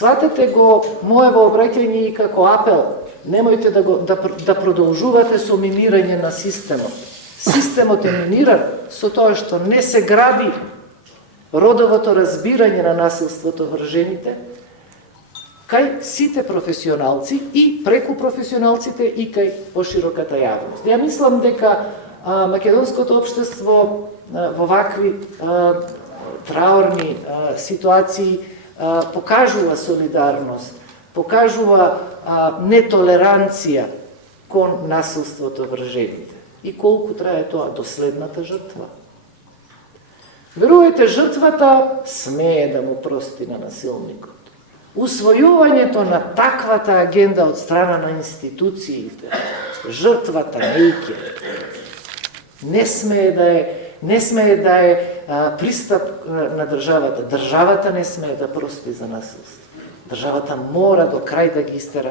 Сватете го моево обраќање и како апел. Немојте да продолжувате со минирање на системот. Системот е миниран со тоа што не се гради родовото разбирање на насилството врз жените кај сите професионалци и преку професионалците и кај пошироката јавност. Ја мислам дека македонското општество во вакви траорни ситуации покажува солидарност, покажува нетолеранција кон насилството врз жените. И колку трае тоа до следната жртва. Верувајте, жртвата смее да му прости на насилникот. Усвојувањето на таквата агенда од страна на институциите, жртвата не смее да е пристап на државата. Државата не смее да прости за насилство. Државата мора до крај да ги истера